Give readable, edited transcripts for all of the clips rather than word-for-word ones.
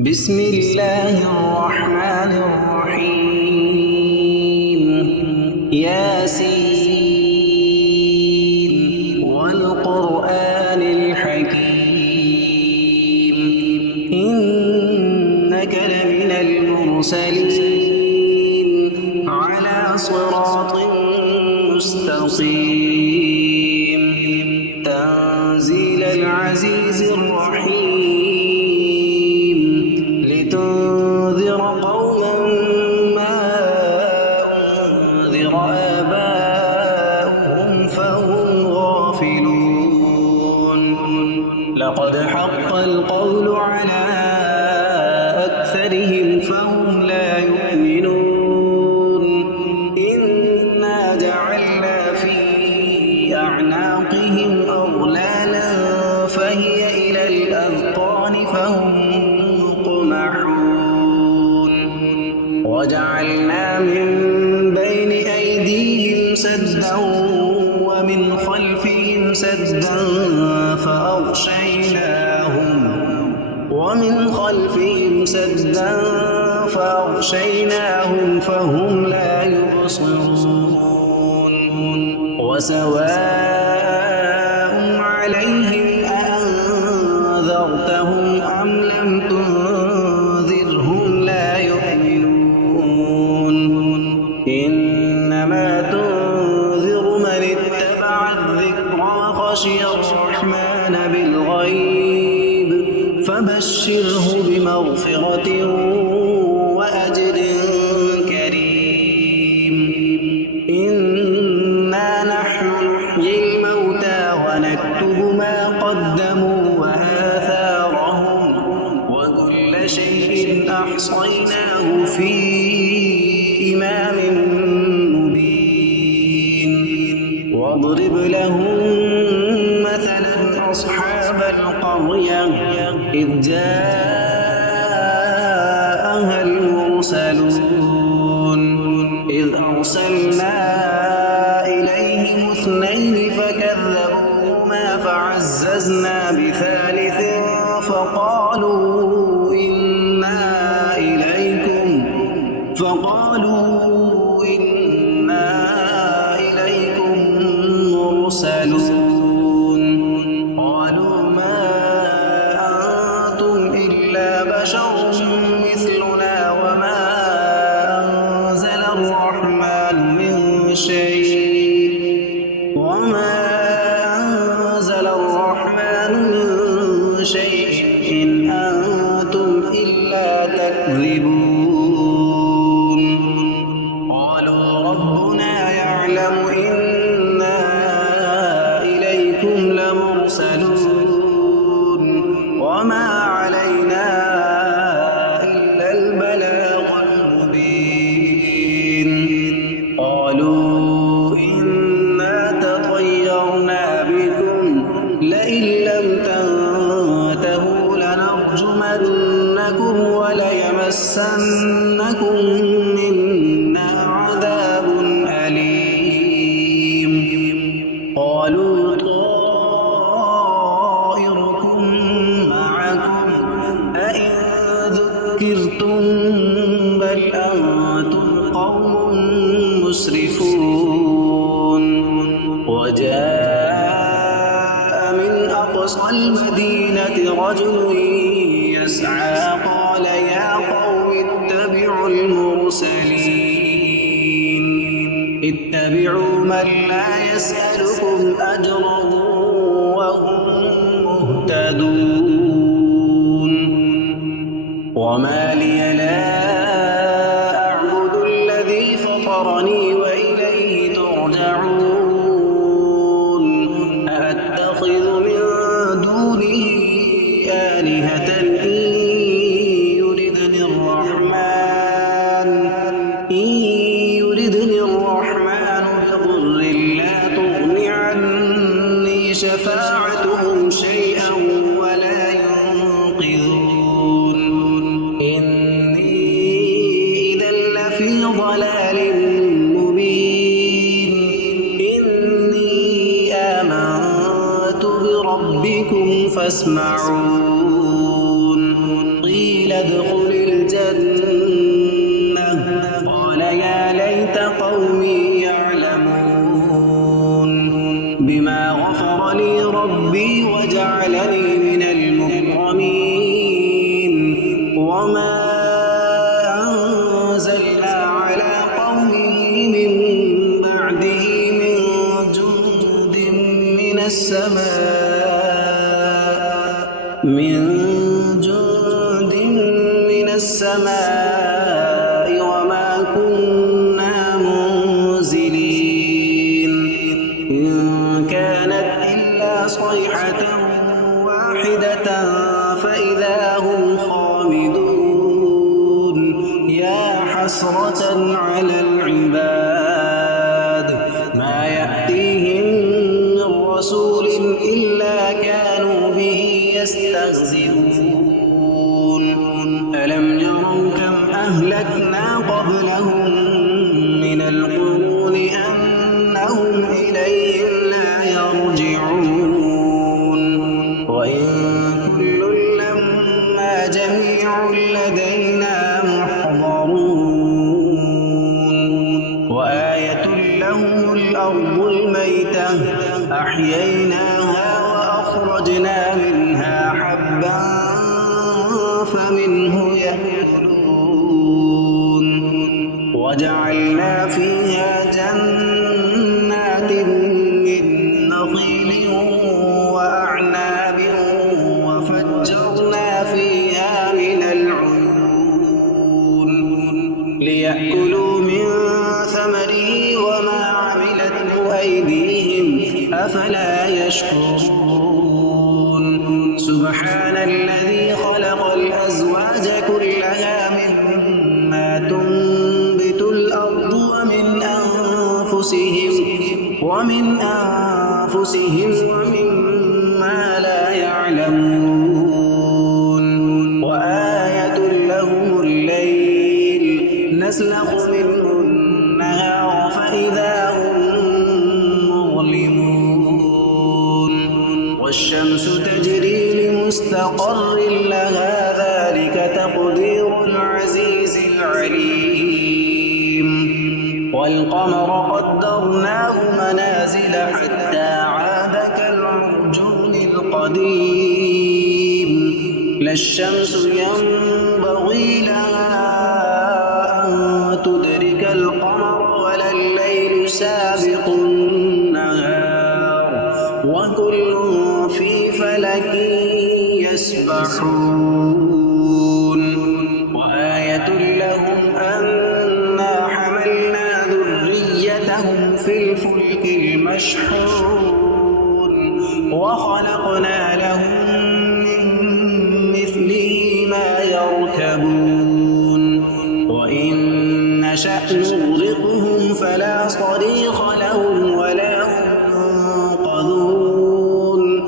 بسم الله الرحمن الرحيم. ياسين والقرآن الحكيم إنك لمن المرسلين على صراط مستقيم تنزيل العزيز الرحيم لتنذر قوما ما أنذر آباؤهم فهم غافلون لقد حق القول على أكثرهم فهم لا يؤمنون إنا جعلنا في أعناقهم أغلالا فهي إلى الأذقان فهم مقمحون وجعلنا من بين أيديهم سدا ومن خلفهم سدا فأغشيناهم فهم لا يبصرون وسواء عليهم أأنذرتهم أم لم تنذرهم لا يؤمنون إنما تنذر من اتبع الذكر وخشي الرحمن بالغيب فبشره بمغفرة وأجر كريم إنا نحن نحيي الموتى ونكتب ما قدموا وآثارهم وكل شيء أحصيناه في إمام مبين واضرب لهم مثلا أصحاب القرية إذ جاءها المرسلون إذ أرسلنا إليهم اثنين فكذبوهما فعززنا بثالث فقالوا إنا إليكم مرسلون قالوا ما أنتم إلا بشر مثلنا وما أنزل الرحمن من شيء إن أنتم إلا تكذبون قالوا ربنا يعلم إنا إليكم لمرسلون وما علينا إلا البلاغ المبين قالوا إنا تطيرنا بكم لئن لم تنتهوا لنرجمنكم وليمسنكم منا عذاب أليم قالوا طائركم معكم أئن ذكرتم بل أنتم قوم مسرفون وجاء من أقصى المدينة رجل يسعى قال يا قوم اتبعوا المرسلين اتبعوا من لا يسألكم أجرا وهم مهتدون وما لي لا أعبد الذي فطرني وإليه ترجعون أأتخذ من دونه آلهة إن يردني الرحمن بضر لا تغن عني شفاعتهم شيئا ولا ينقذون إني إذا لفي ضلال مبين إني آمنت بربكم فاسمعون قيل ادخل الجنة قال يا ليت قومي يعلمون بما غفر لي ربي وجعلني من المكرمين وما أنزلنا على قومه من بعده من جند من السماء وما كنا منزلين إن كانت إلا صيحة واحدة فإذا هم خامدون يا حسرة على العباد ما يأتيهم من رسول إلا كانوا به يستهزئون ألم يروا كم أهلكنا قبلهم من القرون أنهم إليهم لا يرجعون وإن كل لما جميع لدينا محضرون وآية لهم الأرض الميتة أحييناها وأخرجنا منها حبا فمنه يأكلون وجعلنا فيها جنات من نخيل وأعناب وفجرنا فيها من العيون ليأكلوا من ثمره وما عملته أيديهم أفلا يشكرون سبحان الذي خلق الأزواج كلها مما تنبت الأرض ومن أنفسهم ومما لا يعلمون وآية لهم الليل نسلخ منه النهار فإذا هم مظلمون والشمس تجري لمستقر لها ذلك تقدير العزيز العليم والقمر قدرناه منازل حتى عاد كالعرجون القديم لا الشمس ينبغي لها أن تدرك القمر ولا الليل سابق النهار وكل في فلك يسبحون وآية لهم أنا حملنا ذريتهم في الفلك المشحون وخلقنا لهم من مثله ما يركبون وإن نشأ نغرقهم فلا صريخ لهم ولا هم ينقذون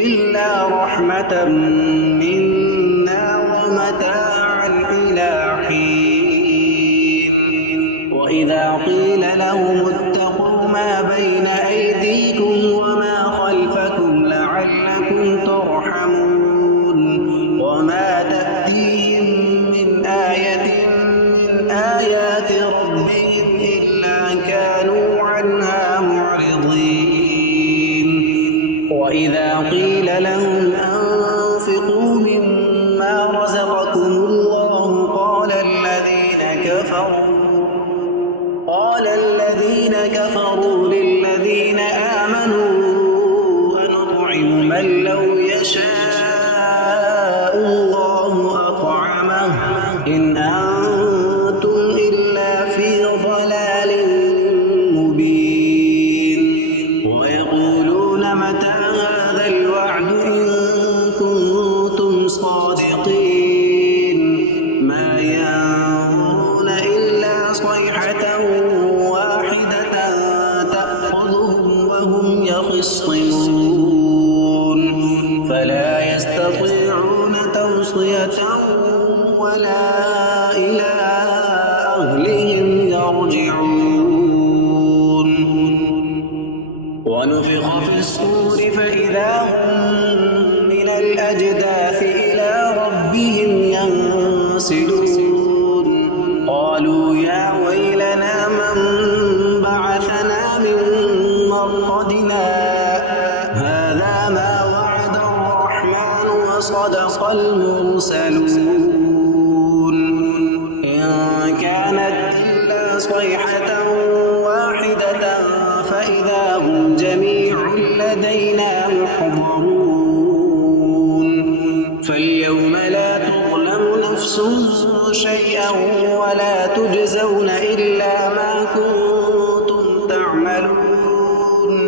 إلا رحمة منا ومتاعا إلى حين وإذا قيل لهم اتقوا ما بين أيديكم وما خلفكم لعلكم ترحمون وما تأتيهم من آية من آيات ربهم إلا كانوا عنها معرضين وإذا قيل لهم أنفقوا مما رزقكم الله قال الذين كفروا للذين آمنوا أنطعم من لو يشاء الله أطعمه إن أنتم إلا في ضلال مبين ويقولون متى هذا الوعد إن كنتم صادقين ما ينظرون إلا صيحة واحدة تأخذهم وهم يخصمون فلا يستطيعون توصية ولا إلى أهلهم يرجعون ونفخ في الصور فإذا هم من الأجداث إلى ربهم ينظرون نفس شيئا ولا تجزون إلا ما كنتم تعملون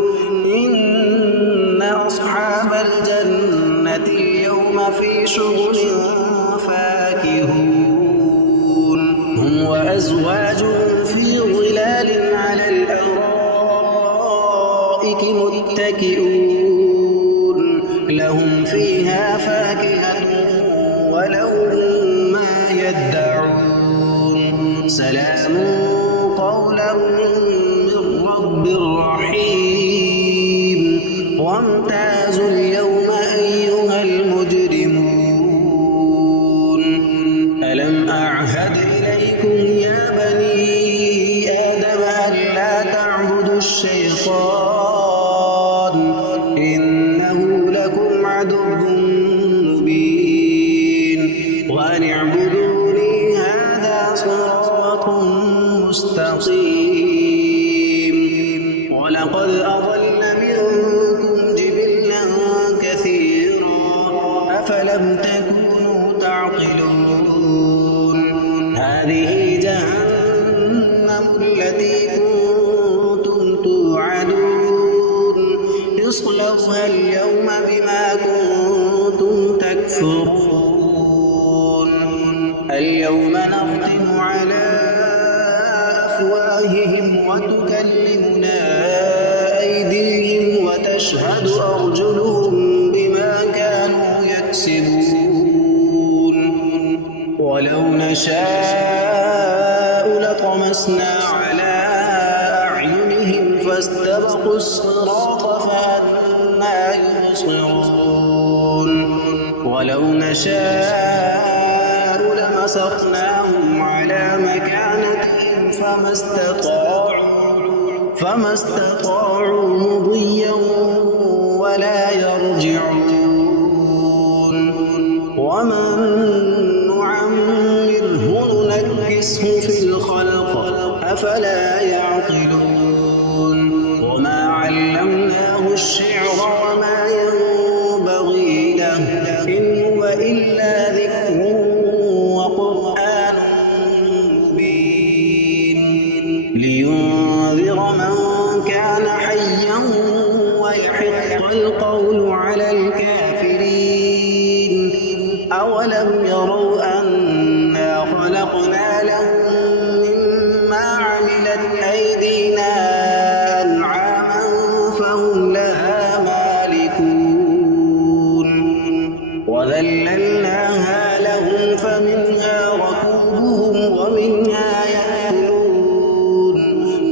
إن أصحاب الجنة اليوم في شغل فاكهون هم وأزواجهم في ظلال على الأرائك متكئون لهم فيها فاكهة ولهم ما يدعون سلام قولا من رب رحيم وامتازوا اليوم أيها المجرمون ألم أعهد إليكم يا بني آدم ألا تعبدوا الشيطان إنه لكم عدو مبين وأن اعبدوني هذا صراط مستقيم ولقد أضل منكم جبلا كثيرا أفلم تكونوا تعقلون هذه جهنم التي كنتم توعدون اصلوها اليوم بما كنتم تكفرون اليوم نختم على أفواههم وتكلمنا أيديهم وتشهد أرجلهم بما كانوا يكسبون ولو نشاء لطمسنا على أعينهم فاستبقوا الصراط فأنى يبصرون ولو نشاء لمسخناهم على مكانتهم فما استطاعوا مضيا ولا يرجعون ومن نعمره ننكسه في الخلق أفلا يعقلون وما علمناه الشعر وما ينبغي له إن هو إلا ذكر وقرآن مبين لينذر من كان حيا ويحق القول على الكافرين أولم يروا أنا خلقنا لهم مما عملت أيدينا أنعاما فهم لها مالكون وذللناها لهم فمنها ركوبهم ومنها يأكلون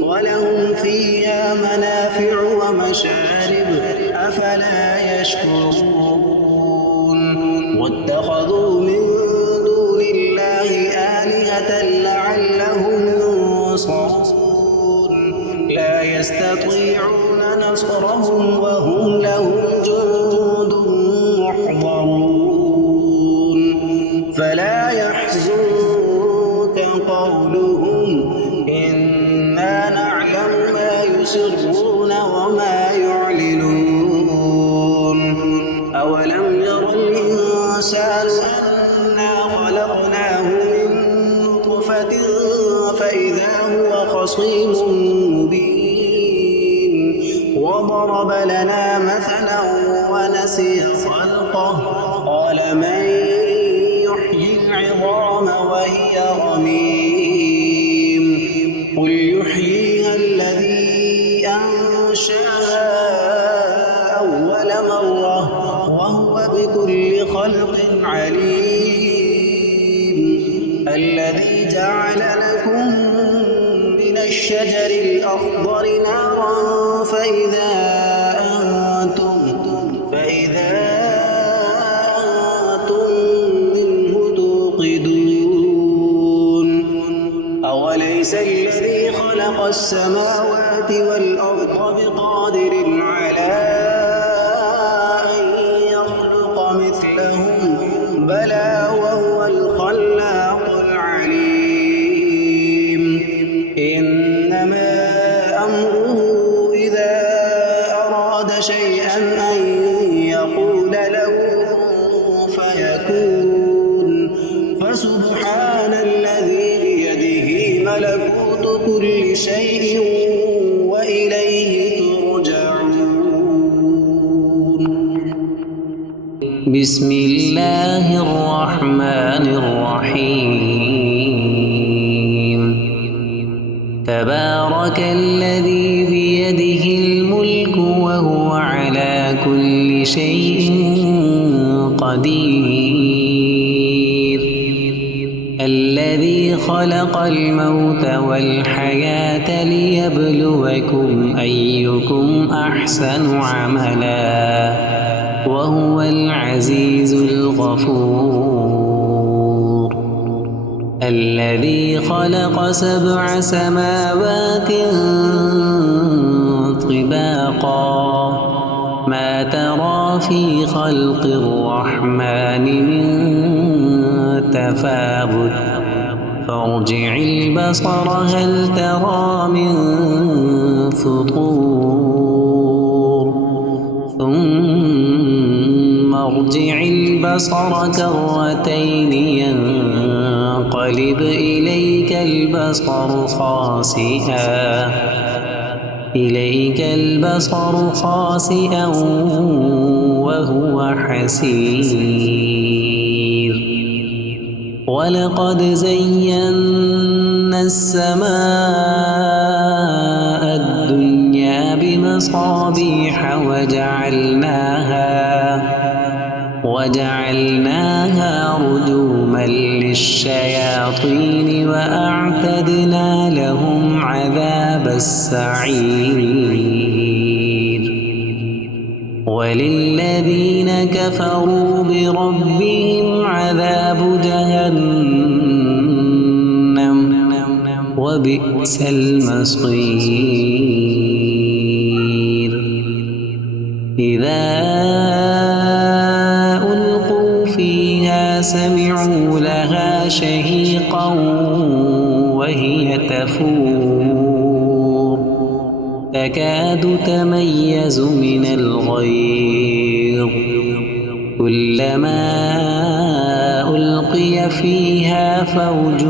ولهم فيها منافع ومشارب أفلا يشكرون واتخذوا من دون الله آلهة لعلهم ينصرون لا يستطيعون نصرهم وهم لهم جند محضرون فلا يحزنك قولهم إنا نعلم ما يسرون وما يعلنون أولم ير الإنسان أنا خلقناه من نطفة فإذا هو خصيم مبين وضرب لنا مثلا ونسي خلقه قال من يحيي العظام وهي رميم قل يحييها الذي أنشأها أول مرة وهو بكل خلق عليم الذي جعل لكم من الشجر الأخضر نارا فإذا أنتم منه توقدون أوليس الذي خلق السماوات والأرض بقادر على أن يخلق مثلهم بلى وهو الخلاق العليم إنما أمره إذا أراد شيئا أن يقول له فيكون فسبحان الذي بيده ملكوت كل شيء وإليه ترجعون. بسم الله الرحمن الرحيم. تبارك الذي بيده الملك وهو على كل شيء قدير. الذي خلق الموت والحياة ليبلوكم أيكم أحسن عملا وهو العزيز الغفور. الذي خلق 7 سماوات طباقا ما ترى في خلق الرحمن من تفاوت فارجع البصر هل ترى من فطور ثم ارجع البصر كرتين ينقلب إليك البصر خاسئا وهو حسير. ولقد زينا السماء الدنيا بمصابيح وجعلناها رجوما للشياطين وأعتدنا لهم عذاب السعير. وللذين كفروا بربهم عذاب جهنم وبئس المصير. إذا ألقوا فيها سمعوا لها شهيقا وهي تفور تكاد تميز من الغيظ كلما ألقي فيها فوج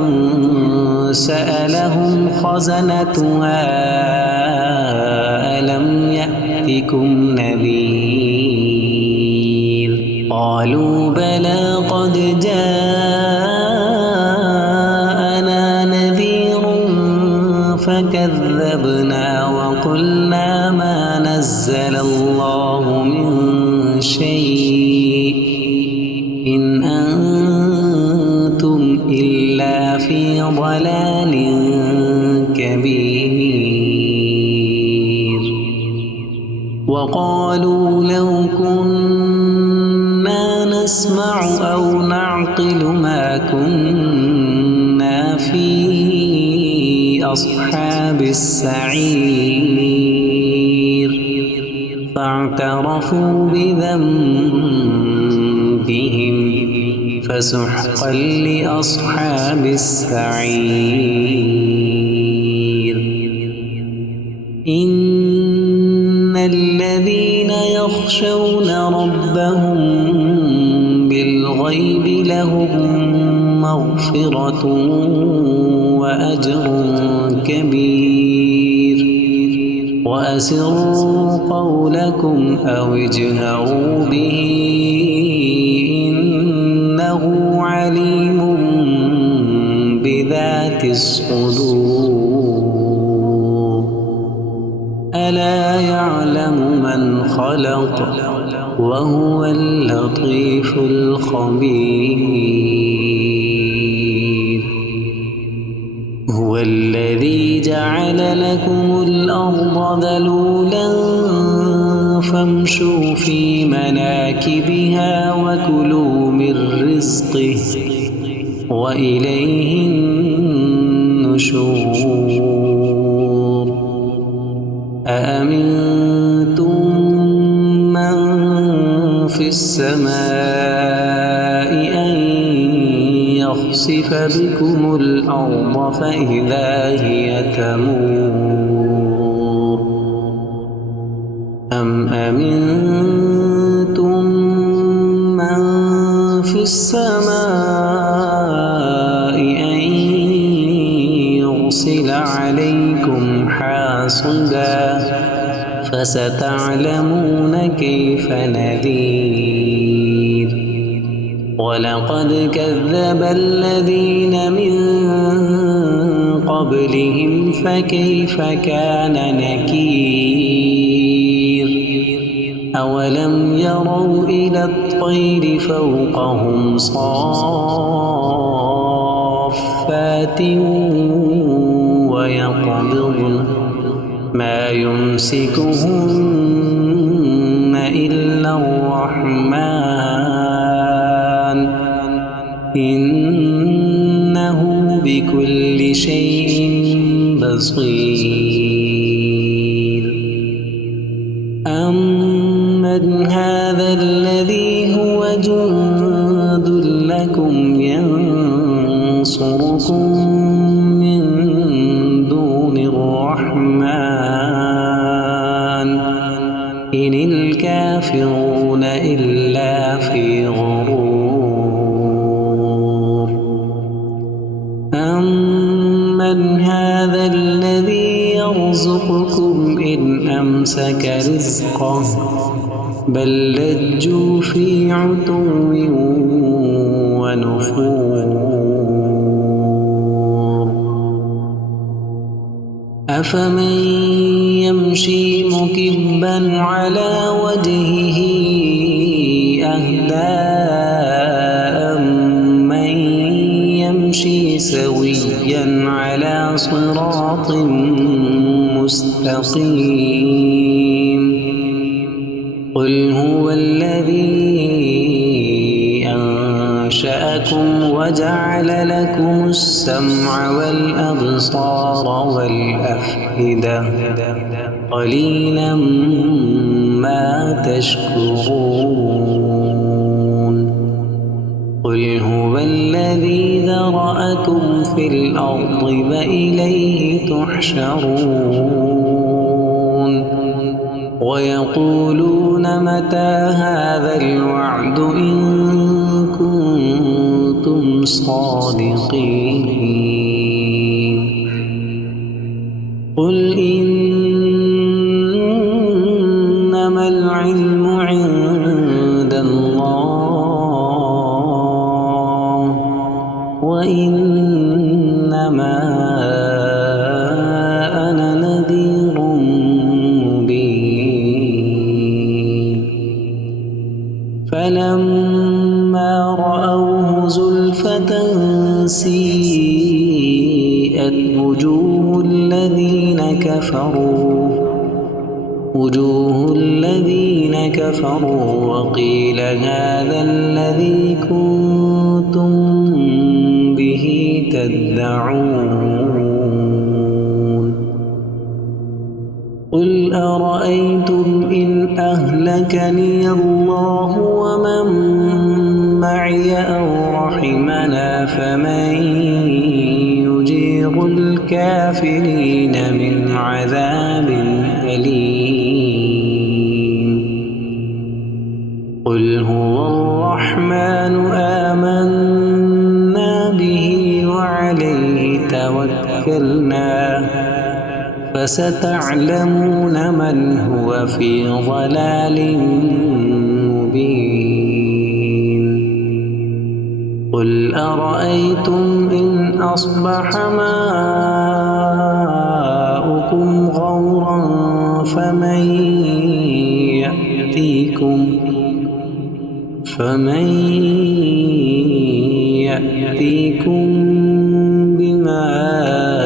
سألهم خزنتها ألم يأتكم نذير قالوا بلى قد جاءنا نذير فكذبنا وقلنا ما نزل الله من شيء إن أنتم إلا في ضلال كبير. وقالوا لو كنا نسمع أو نعقل ما كنا في أصحاب السعير فاعترفوا بذنبهم فسحقا لأصحاب السعير. إن الذين يخشون ربهم بالغيب لهم مغفرة وأجر كبير. وأسروا قولكم أو اجهروا به إنه عليم بذات الصدور. ألا يعلم من خلق وهو اللطيف الخبير. هو الذي جعل لكم الأرض ذلولا فامشوا في مناكبها وكلوا من رزقه وإليه النشور. أأمنتم من في السماء أن يخسف بكم الأرض فإذا هي تمور أم أمنتم من في السماء عليكم حاصبا فستعلمون كيف نذير ولقد كذب الذين من قبلهم فكيف كان نكير أولم يروا إلى الطير فوقهم صافات ويقبضن ما يمسكهن إلا الرحمن إنه بكل شيء بصير أمن هذا الذي هو جند لكم ينصركم من دون الرحمن إن الكافرون إلا في غرور أمن هذا الذي يرزقكم إن أمسك رزقه بل لجوا في عتو ونفور أفمن يمشي مكبا على وجهه أهدى أمن يمشي سويا على صراط مستقيم قل هو الذي أنشأكم وجعل لكم السمع والأبصار والأفئدة قليلا ما تشكرون قل هو الذي ذرأكم في الأرض وإليه تحشرون ويقولون متى هذا الوعد إن كنتم صادقين قل إنما العلم عند الله وإنما أنا نذير مبين فلما رأوه زلفة سيئت وجوه الذين كفروا وقيل هذا الذي كنتم به تدعون قل أرأيتم إن أهلكني الله ومن معي أو رحمنا فمن يجير الكافرين من عذاب أليم قل هو الرحمن آمنا به وعليه توكلنا فستعلمون من هو في ضلال مبين قل أرأيتم إن أصبح ماؤكم غورا فمن يأتيكم بماء